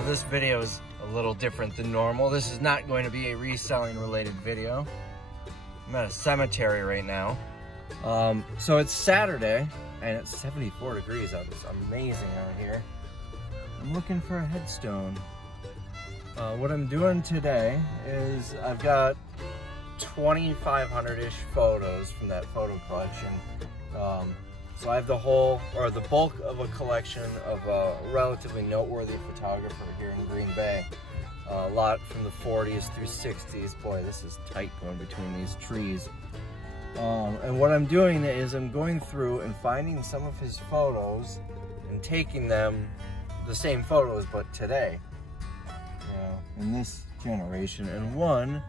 So this video is a little different than normal. This is not going to be a reselling related video. I'm at a cemetery right now. So it's Saturday and it's 74 degrees out. It's amazing out here. I'm looking for a headstone. What I'm doing today is I've got 2,500-ish photos from that photo collection. So I have the whole, or the bulk of a collection of a relatively noteworthy photographer here in Green Bay. A lot from the 40s through 60s. Boy, this is tight going between these trees. And what I'm doing is I'm going through and finding some of his photos and taking them, the same photos, but today. In this generation. And one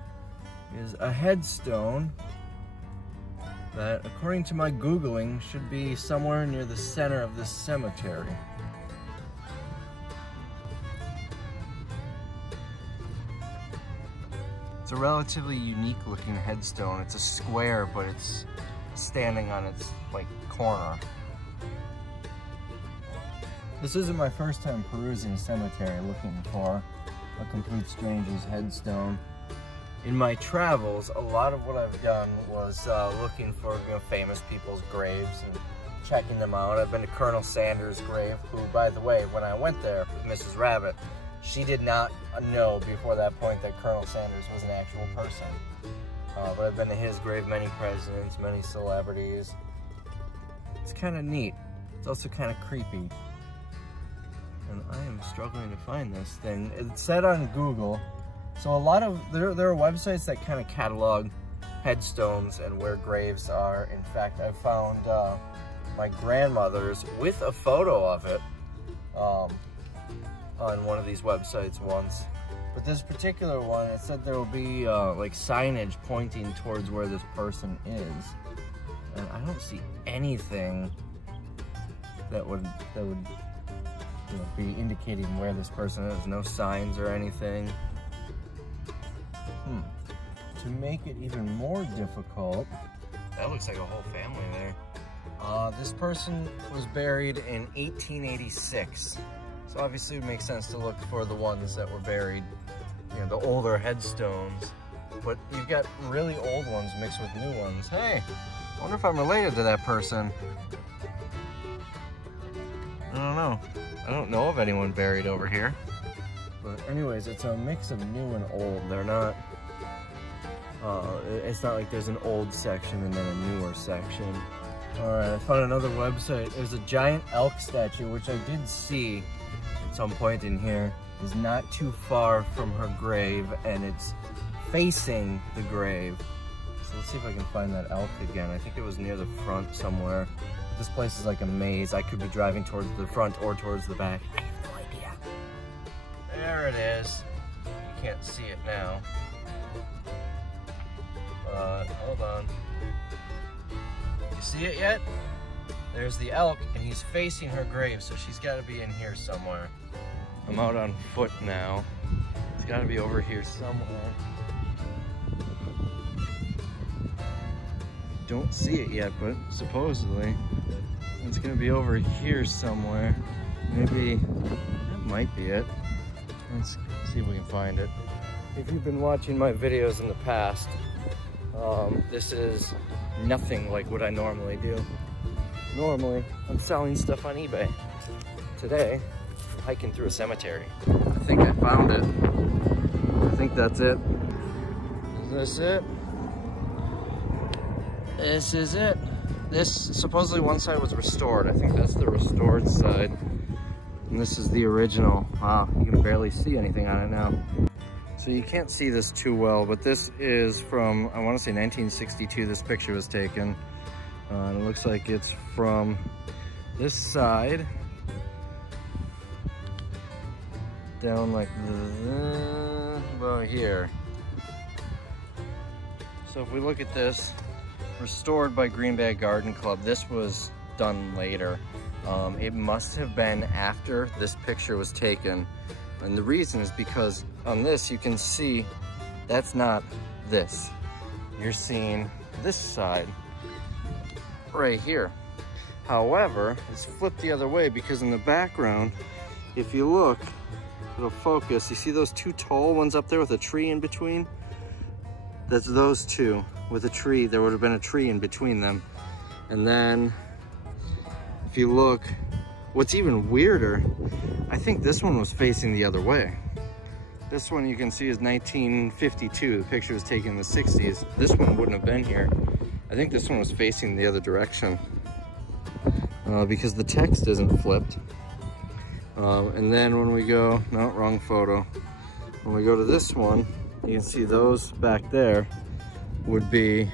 is a headstone that, according to my Googling, should be somewhere near the center of this cemetery. It's a relatively unique looking headstone. It's a square, but it's standing on its corner. This isn't my first time perusing a cemetery looking for a complete stranger's headstone. In my travels, a lot of what I've done was looking for famous people's graves and checking them out. I've been to Colonel Sanders' grave, who, by the way, when I went there with Mrs. Rabbit, she did not know before that point that Colonel Sanders was an actual person. But I've been to his grave, many presidents, many celebrities. It's kind of neat. It's also kind of creepy. And I am struggling to find this thing. It said on Google, so a lot of, there are websites that kind of catalog headstones and where graves are. In fact, I found my grandmother's with a photo of it on one of these websites once. But this particular one, it said there will be signage pointing towards where this person is. And I don't see anything that would be indicating where this person is. No signs or anything. To make it even more difficult, that looks like a whole family there. This person was buried in 1886. So obviously it makes sense to look for the ones that were buried, the older headstones. But you've got really old ones mixed with new ones. Hey, I wonder if I'm related to that person. I don't know. I don't know of anyone buried over here. But anyways, it's a mix of new and old. They're not, it's not like there's an old section and then a newer section. All right, I found another website. There's a giant elk statue, which I did see at some point in here. Is not too far from her grave, and it's facing the grave. So let's see if I can find that elk again. I think it was near the front somewhere. This place is like a maze. I could be driving towards the front or towards the back. I have no idea. There it is. You can't see it now. But hold on. You see it yet? There's the elk, and he's facing her grave, so she's got to be in here somewhere. I'm out on foot now. It's got to be over here somewhere. Don't see it yet, but supposedly it's gonna be over here somewhere. Maybe that might be it. Let's see if we can find it. If you've been watching my videos in the past, this is nothing like what I normally do. Normally, I'm selling stuff on eBay. Today, I'm hiking through a cemetery. I think I found it. I think that's it. Is this it? This is it. This, supposedly one side was restored. I think that's the restored side. And this is the original. Wow, you can barely see anything on it now. So you can't see this too well, but this is from, I want to say 1962, this picture was taken. And it looks like it's from this side. Down like about here. So if we look at this, restored by Green Bay Garden Club. This was done later. It must have been after this picture was taken. And the reason is because on this, you can see that's not this. You're seeing this side right here. However, it's flipped the other way because in the background, if you look, it'll focus. You see those two tall ones up there with a tree in between? That's those two with a tree. There would have been a tree in between them. And then if you look, what's even weirder, I think this one was facing the other way. This one you can see is 1952. The picture was taken in the 60s. This one wouldn't have been here. I think this one was facing the other direction because the text isn't flipped. And then when we go, no, wrong photo. When we go to this one, you can see those back there would be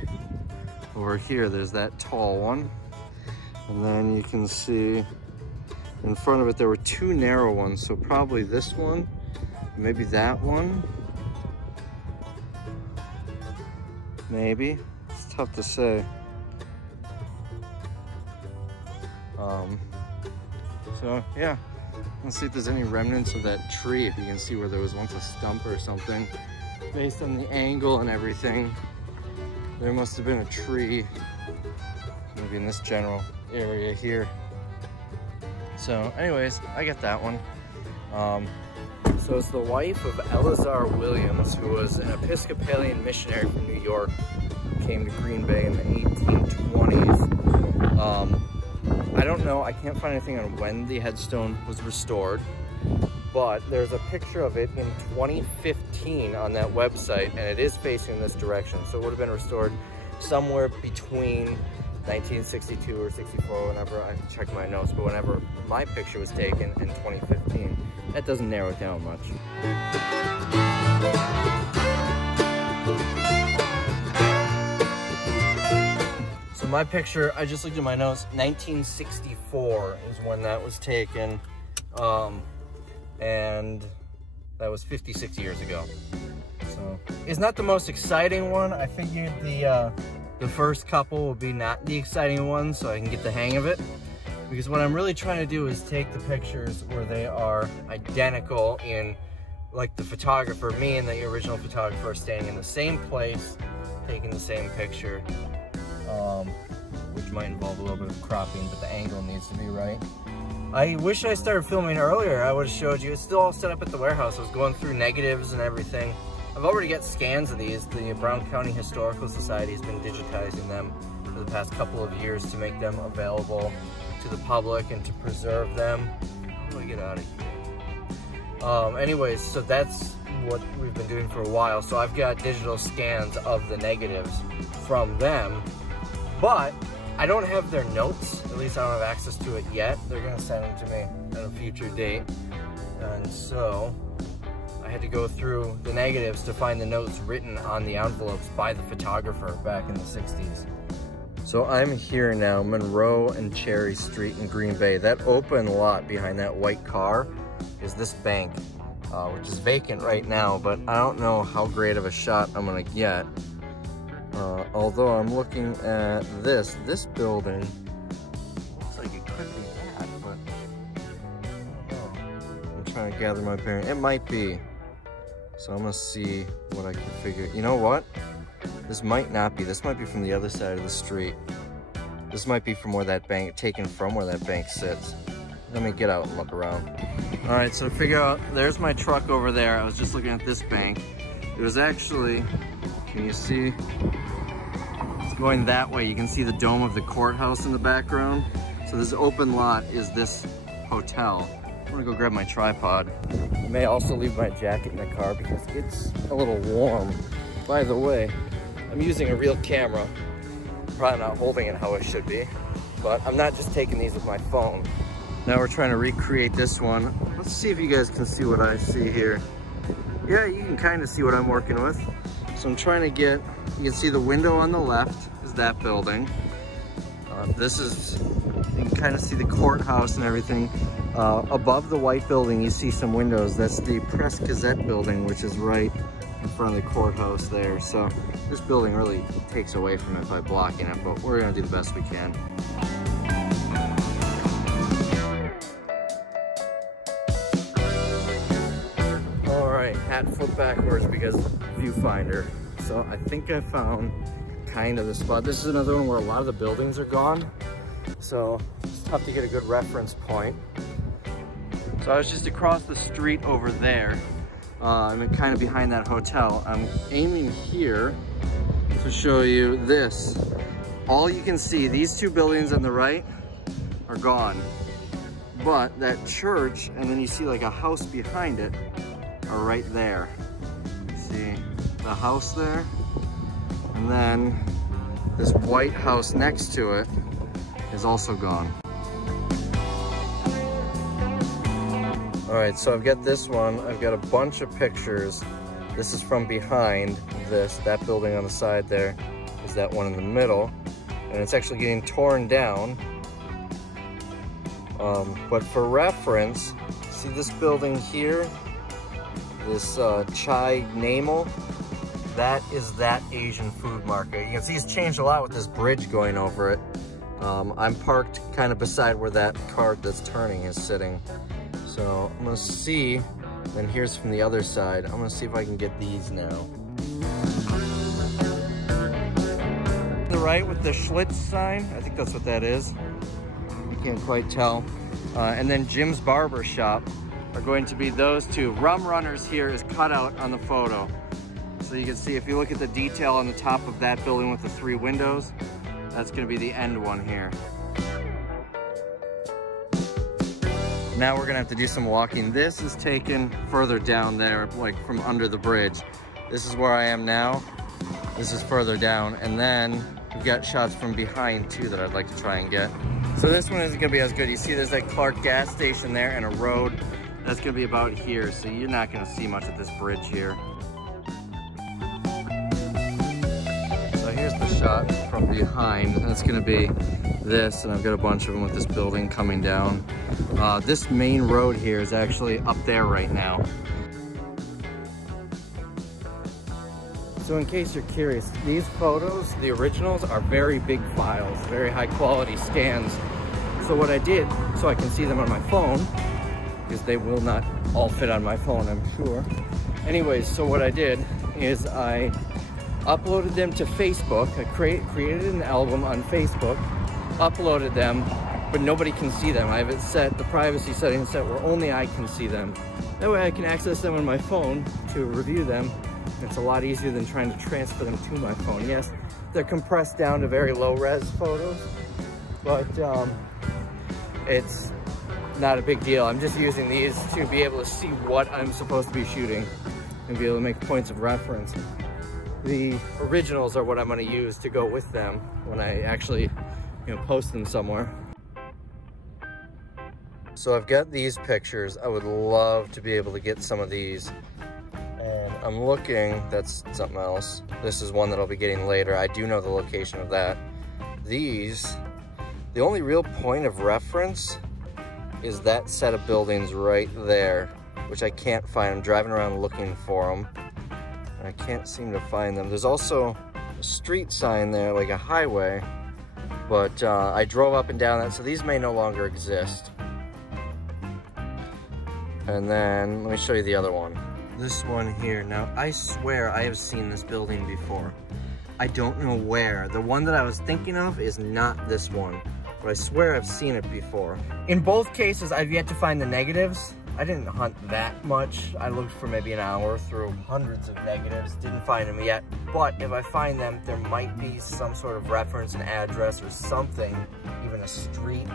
over here. There's that tall one. And then you can see in front of it, there were two narrow ones. So probably this one, maybe that one. Maybe, it's tough to say. So yeah, let's see if there's any remnants of that tree. If you can see where there was once a stump or something. Based on the angle and everything, there must have been a tree, maybe in this general area here. So anyways, I get that one. So it's the wife of Eleazar Williams, who was an Episcopalian missionary from New York, who came to Green Bay in the 1820s. I don't know, I can't find anything on when the headstone was restored, but there's a picture of it in 2015 on that website, and it is facing this direction. So it would have been restored somewhere between 1962 or 64, whenever, I have to check my notes, but whenever my picture was taken in 2015. That doesn't narrow it down much. So my picture, I just looked at my notes, 1964 is when that was taken, and that was 56 years ago. So it's not the most exciting one. I figured the first couple would be not the exciting one, so I can get the hang of it. Because what I'm really trying to do is take the pictures where they are identical in, like the photographer, me and the original photographer, standing in the same place, taking the same picture, which might involve a little bit of cropping, but the angle needs to be right. I wish I started filming earlier. I would have showed you. It's still all set up at the warehouse. I was going through negatives and everything. I've already got scans of these. The Brown County Historical Society has been digitizing them for the past couple of years to make them available to the public and to preserve them. How do I get out of here? Anyways, so that's what we've been doing for a while. So I've got digital scans of the negatives from them, but I don't have their notes. At least I don't have access to it yet. They're gonna send them to me at a future date. And so I had to go through the negatives to find the notes written on the envelopes by the photographer back in the 60s. So I'm here now, Monroe and Cherry Street in Green Bay. That open lot behind that white car is this bank, which is vacant right now, but I don't know how great of a shot I'm gonna get. Although I'm looking at this building, looks like it could be that, but I don't know. I'm trying to gather my bearings. It might be. So I'm gonna see what I can figure. You know what? This might not be. This might be from the other side of the street. This might be from where that bank, taken from where that bank sits. Let me get out and look around. All right, so figure out, there's my truck over there. I was just looking at this bank. It was actually, can you see? It's going that way. You can see the dome of the courthouse in the background. So this open lot is this hotel. I'm gonna go grab my tripod. I may also leave my jacket in the car because it's a little warm. By the way, I'm using a real camera. Probably not holding it how it should be, but I'm not just taking these with my phone. Now we're trying to recreate this one. Let's see if you guys can see what I see here. Yeah, you can kind of see what I'm working with. So I'm trying to get, you can see the window on the left is that building. This is, you can kind of see the courthouse and everything. Above the white building, you see some windows. That's the Press Gazette building, which is right in front of the courthouse there. So this building really takes away from it by blocking it, but we're gonna do the best we can. All right, hat flipped backwards because viewfinder. So I think I found kind of the spot. This is another one where a lot of the buildings are gone. So it's tough to get a good reference point. So I was just across the street over there, and kind of behind that hotel. I'm aiming here to show you this. All you can see, these two buildings on the right are gone. But that church, and then you see like a house behind it, are right there. See the house there? And then this white house next to it is also gone. All right, so I've got this one. I've got a bunch of pictures. This is from behind this. That building on the side there is that one in the middle. And it's actually getting torn down. But for reference, see this building here? This Chai Namal? That is that Asian food market. You can see it's changed a lot with this bridge going over it. I'm parked kind of beside where that cart that's turning is sitting. So I'm gonna see, then here's from the other side. I'm gonna see if I can get these now. On the right with the Schlitz sign, I think that's what that is. You can't quite tell. And then Jim's Barber Shop are going to be those two. Rum Runners here is cut out on the photo. So you can see if you look at the detail on the top of that building with the 3 windows, that's gonna be the end one here. Now we're gonna have to do some walking. This is taken further down there, like from under the bridge. This is where I am now. This is further down. And then we've got shots from behind too that I'd like to try and get. So this one isn't gonna be as good. You see there's that Clark gas station there and a road. That's gonna be about here. So you're not gonna see much of this bridge here. So here's the shot from behind. That's gonna be this, and I've got a bunch of them with this building coming down. This main road here is actually up there right now. So in case you're curious, these photos, the originals, are very big files, very high quality scans. So what I did, so I can see them on my phone, because they will not all fit on my phone, I'm sure. Anyways, so what I did is I uploaded them to Facebook. I created an album on Facebook, uploaded them, but nobody can see them. I have it set, the privacy settings set where only I can see them. That way I can access them on my phone to review them. It's a lot easier than trying to transfer them to my phone. Yes, they're compressed down to very low res photos, but it's not a big deal. I'm just using these to be able to see what I'm supposed to be shooting and be able to make points of reference. The originals are what I'm going to use to go with them when I actually, post them somewhere. So I've got these pictures. I would love to be able to get some of these. And I'm looking, that's something else. This is one that I'll be getting later. I do know the location of that. These, the only real point of reference is that set of buildings right there, which I can't find. I'm driving around looking for them. I can't seem to find them. There's also a street sign there, like a highway, but I drove up and down that, so these may no longer exist. And then, let me show you the other one. This one here. Now, I swear I have seen this building before. I don't know where. The one that I was thinking of is not this one, but I swear I've seen it before. In both cases, I've yet to find the negatives. I didn't hunt that much. I looked for maybe an hour through hundreds of negatives, didn't find them yet. But if I find them, there might be some sort of reference, an address or something, even a street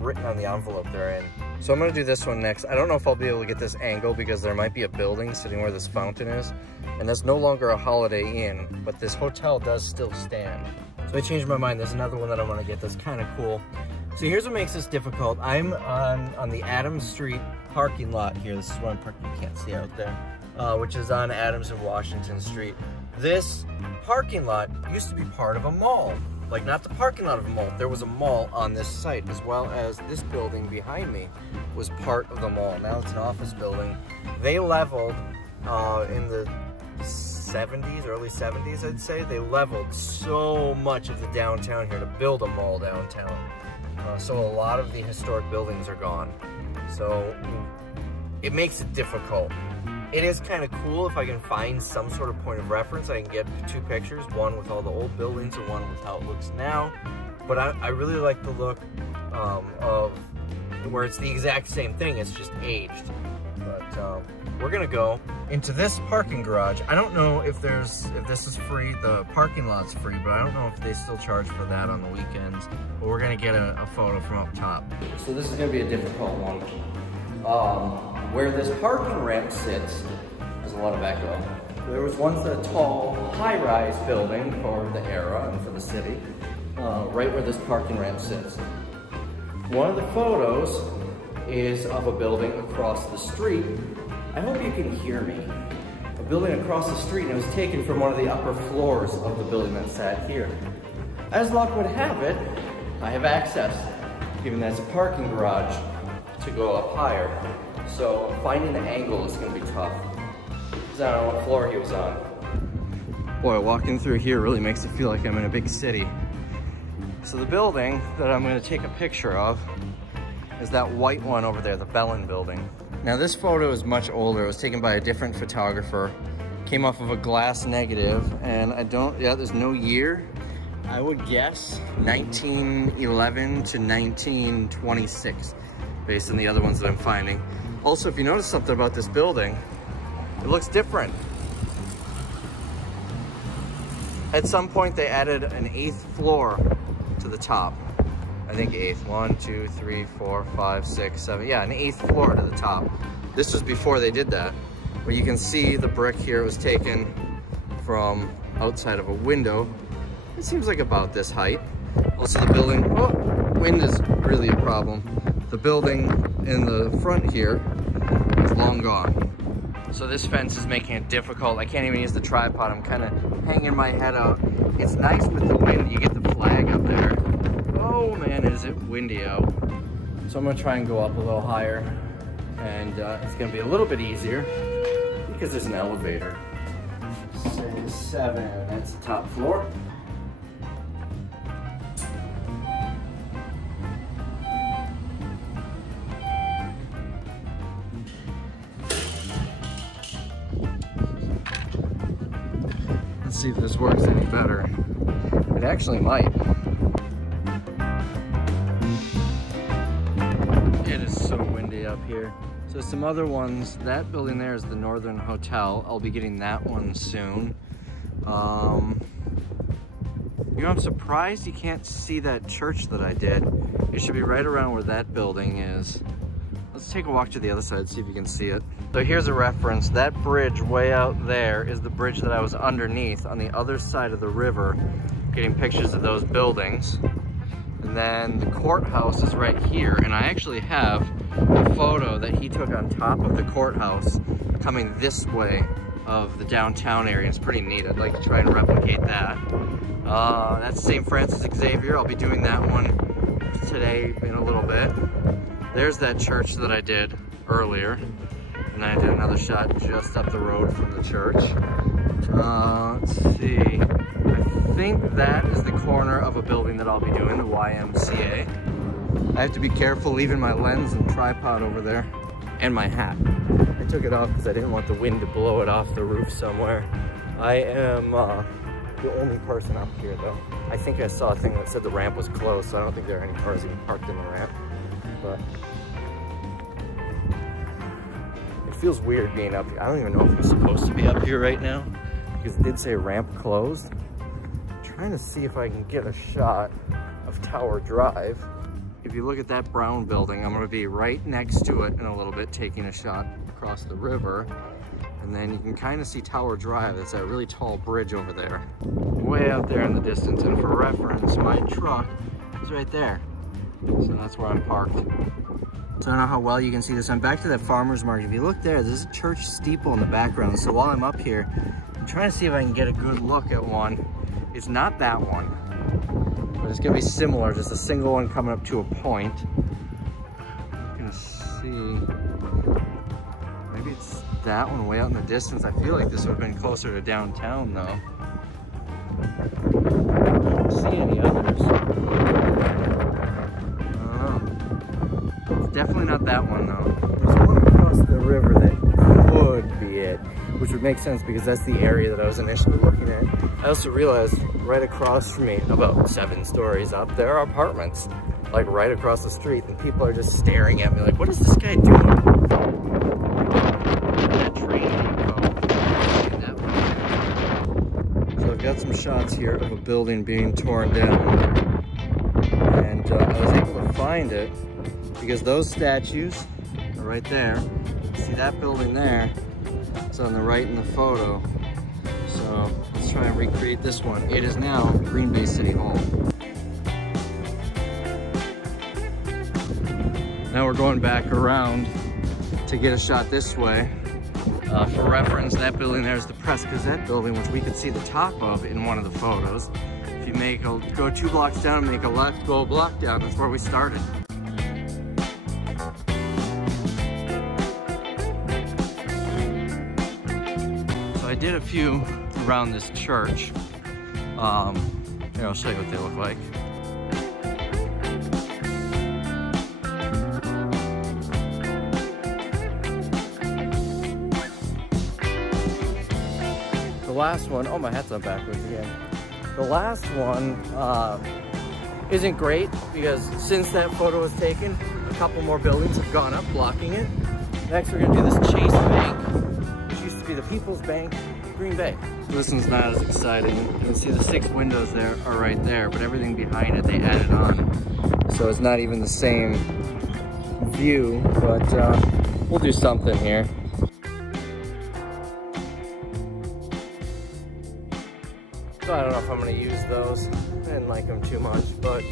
written on the envelope they're in. So I'm gonna do this one next. I don't know if I'll be able to get this angle because there might be a building sitting where this fountain is, and that's no longer a Holiday Inn, but this hotel does still stand. So I changed my mind. There's another one that I wanna get that's kind of cool. So here's what makes this difficult. I'm on the Adams Street parking lot here. This is where I'm parking, you can't see out there, which is on Adams and Washington Street. This parking lot used to be part of a mall. Like, not the parking lot of a mall. There was a mall on this site, as well as this building behind me was part of the mall. Now it's an office building. They leveled in the 70s, early 70s, I'd say. They leveled so much of the downtown here to build a mall downtown. So a lot of the historic buildings are gone. So it makes it difficult. It is kind of cool if I can find some sort of point of reference. I can get 2 pictures, one with all the old buildings and one with how it looks now. But I really like the look of where it's the exact same thing, it's just aged. But we're gonna go into this parking garage. I don't know if this is free, the parking lot's free, but I don't know if they still charge for that on the weekends. But we're gonna get a photo from up top. So this is gonna be a difficult one. Where this parking ramp sits, there's a lot of echo. There was once a tall, high-rise building for the era and for the city, right where this parking ramp sits. One of the photos is of a building across the street. I hope you can hear me. A building across the street, and it was taken from one of the upper floors of the building that sat here. As luck would have it, I have access, given that it's a parking garage, to go up higher. So finding the angle is gonna be tough, because I don't know what floor he was on. Boy, walking through here really makes it feel like I'm in a big city. So the building that I'm gonna take a picture of is that white one over there, the Bellin building. Now this photo is much older. It was taken by a different photographer. Came off of a glass negative, and there's no year. I would guess 1911 to 1926, based on the other ones that I'm finding. Also, if you notice something about this building, it looks different. At some point they added an 8th floor to the top. I think 8th, 1, 2, 3, 4, 5, 6, 7. Yeah, an 8th floor to the top. This was before they did that. Where you can see the brick here was taken from outside of a window. It seems like about this height. Also the building, wind is really a problem. The building in the front here is long gone. So this fence is making it difficult. I can't even use the tripod. I'm kind of hanging my head out. It's nice with the wind. You get the flag up there. Oh man, is it windy out. So I'm gonna try and go up a little higher, and it's gonna be a little bit easier because there's an elevator. 6, 7, that's the top floor. Let's see if this works any better. It actually might. It is so windy up here. So some other ones, that building there is the Northern Hotel. I'll be getting that one soon. You know, I'm surprised you can't see that church that I did. It should be right around where that building is. Let's take a walk to the other side, see if you can see it. So here's a reference. That bridge way out there is the bridge that I was underneath on the other side of the river, getting pictures of those buildings. And then the courthouse is right here, and I actually have a photo that he took on top of the courthouse coming this way of the downtown area. It's pretty neat. I'd like to try and replicate that. That's St. Francis Xavier. I'll be doing that one today in a little bit. There's that church that I did earlier, and I did another shot just up the road from the church. Let's see. I think that is the corner of a building that I'll be doing, the YMCA. I have to be careful leaving my lens and tripod over there, and my hat. I took it off because I didn't want the wind to blow it off the roof somewhere. I am the only person up here though. I think I saw a thing that said the ramp was closed, so I don't think there are any cars even parked in the ramp. But it feels weird being up here. I don't even know if I'm supposed to be up here right now, because it did say ramp closed. I'm trying to see if I can get a shot of Tower Drive. If you look at that brown building, I'm gonna be right next to it in a little bit, taking a shot across the river. And then you can kind of see Tower Drive. It's a really tall bridge over there, way out there in the distance. And for reference, my truck is right there. So that's where I'm parked. So I don't know how well you can see this. I'm back to that farmer's market. If you look there, there's a church steeple in the background. So while I'm up here, I'm trying to see if I can get a good look at one. It's not that one, but it's gonna be similar, just a single one coming up to a point. I'm gonna see, maybe it's that one way out in the distance. I feel like this would have been closer to downtown though. I don't see any others. It's definitely not that one though. There's one across the river that could be it, which would make sense because that's the area that I was initially looking at. I also realized right across from me, about 7 stories up, there are apartments. like right across the street, and people are just staring at me like, what is this guy doing? That train so I've got some shots here of a building being torn down, and I was able to find it because those statues are right there. See that building there? It's on the right in the photo. So let's try and recreate this one. It is now Green Bay City Hall. Now we're going back around to get a shot this way. For reference, that building there is the Press Gazette building, which we could see the top of in one of the photos. If you go 2 blocks down and make a left, go a block down, that's where we started. So I did a few around this church. Here, I'll show you what they look like. The last one, oh, my hat's on backwards again. The last one isn't great because since that photo was taken, a couple more buildings have gone up, blocking it. Next, we're gonna do this Chase Bank, which used to be the People's Bank, Green Bay. This one's not as exciting. You can see the 6 windows there are right there, but everything behind it they added on. So it's not even the same view, but we'll do something here. So I don't know if I'm gonna use those. I didn't like them too much, but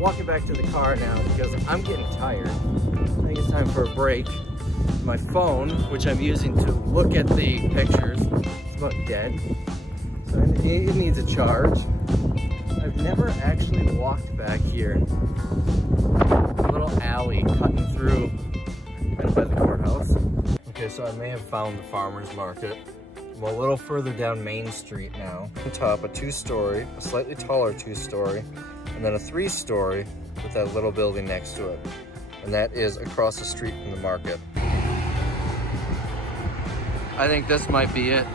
walking back to the car now because I'm getting tired. I think it's time for a break. My phone, which I'm using to look at the pictures, it's about dead. So it needs a charge. I've never actually walked back here. A little alley cutting through kind of by the courthouse. Okay, so I may have found the farmer's market. I'm a little further down Main Street now. On top, a 2-story, a slightly taller 2-story, and then a 3-story with that little building next to it. And that is across the street from the market. I think this might be it.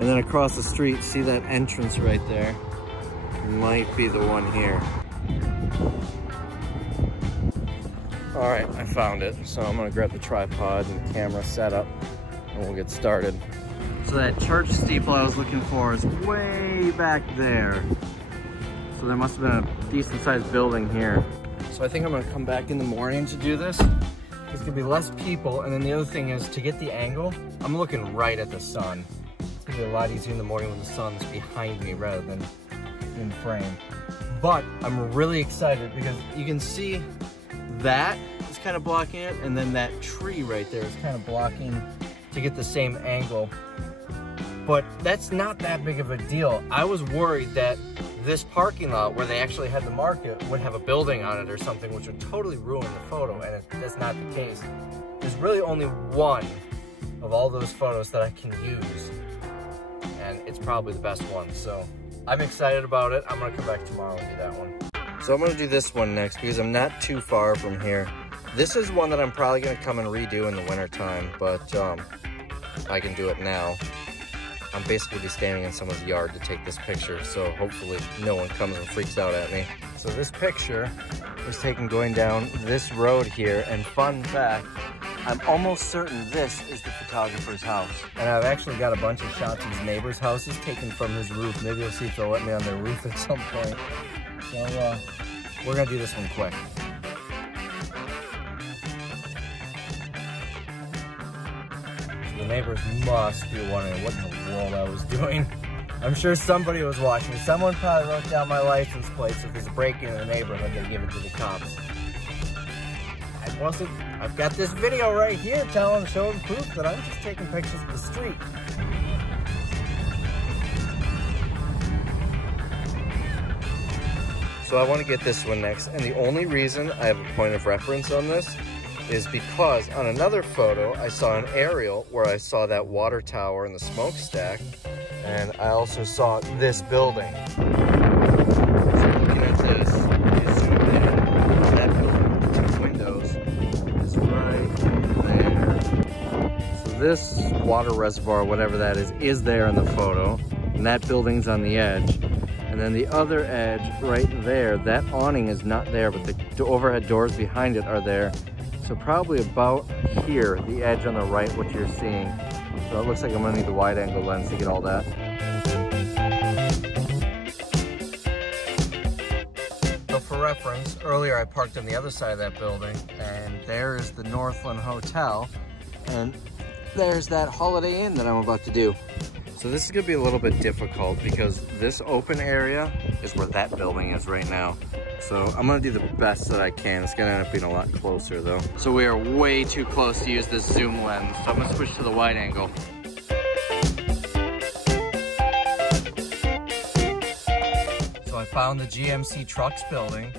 And then across the street, see that entrance right there? Might be the one here. All right, I found it. So I'm gonna grab the tripod and the camera setup and we'll get started. So that church steeple I was looking for is way back there. So there must have been a decent sized building here. So I think I'm gonna come back in the morning to do this. There's gonna be less people, and then the other thing is to get the angle, I'm looking right at the sun. It's gonna be a lot easier in the morning when the sun's behind me rather than in frame. But I'm really excited because you can see that is kind of blocking it, and then that tree right there is kind of blocking to get the same angle. But that's not that big of a deal. I was worried that this parking lot where they actually had the market would have a building on it or something, which would totally ruin the photo, and that's not the case. There's really only one of all those photos that I can use, and it's probably the best one. So I'm excited about it. I'm gonna come back tomorrow and do that one. So I'm gonna do this one next because I'm not too far from here. This is one that I'm probably gonna come and redo in the winter time, but I can do it now. I'm basically standing in someone's yard to take this picture, so hopefully no one comes and freaks out at me. So this picture was taken going down this road here, and fun fact, I'm almost certain this is the photographer's house. And I've actually got a bunch of shots of his neighbor's houses taken from his roof. Maybe we'll see if they'll let me on their roof at some point. So we're gonna do this one quick. The neighbors must be wondering what in the world I was doing. I'm sure somebody was watching. Someone probably wrote down my license plate, so if there's a break-in in the neighborhood, they give it to the cops. I've got this video right here showing proof that I'm just taking pictures of the street. So I want to get this one next, and the only reason I have a point of reference on this is because on another photo, I saw an aerial where I saw that water tower and the smokestack, and I also saw this building. So looking at this, you zoom in, that building with the 2 windows is right there. So this water reservoir, whatever that is there in the photo, and that building's on the edge. And then the other edge right there, that awning is not there, but the overhead doors behind it are there. So probably about here, the edge on the right, what you're seeing. So it looks like I'm gonna need the wide angle lens to get all that. So for reference, earlier I parked on the other side of that building, and there's the Northland Hotel, and there's that Holiday Inn that I'm about to do. So this is gonna be a little bit difficult because this open area is where that building is right now. So I'm gonna do the best that I can. It's gonna end up being a lot closer though. So we are way too close to use this zoom lens. So I'm gonna switch to the wide angle. So I found the GMC Trucks building,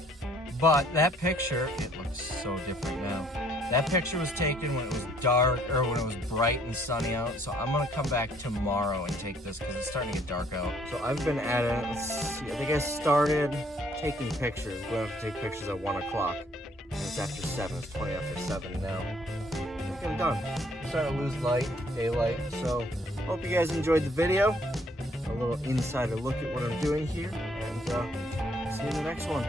but that picture, it looks so different now. That picture was taken when it was dark, or when it was bright and sunny out. So I'm gonna come back tomorrow and take this because it's starting to get dark out. So I've been at it, let's see, I think I started taking pictures. I'm going to have to take pictures at 1 o'clock. And it's after 7, it's 20 after 7 now. I think I'm done. I'm starting to lose light, daylight. So hope you guys enjoyed the video. A little insider look at what I'm doing here. And see you in the next one.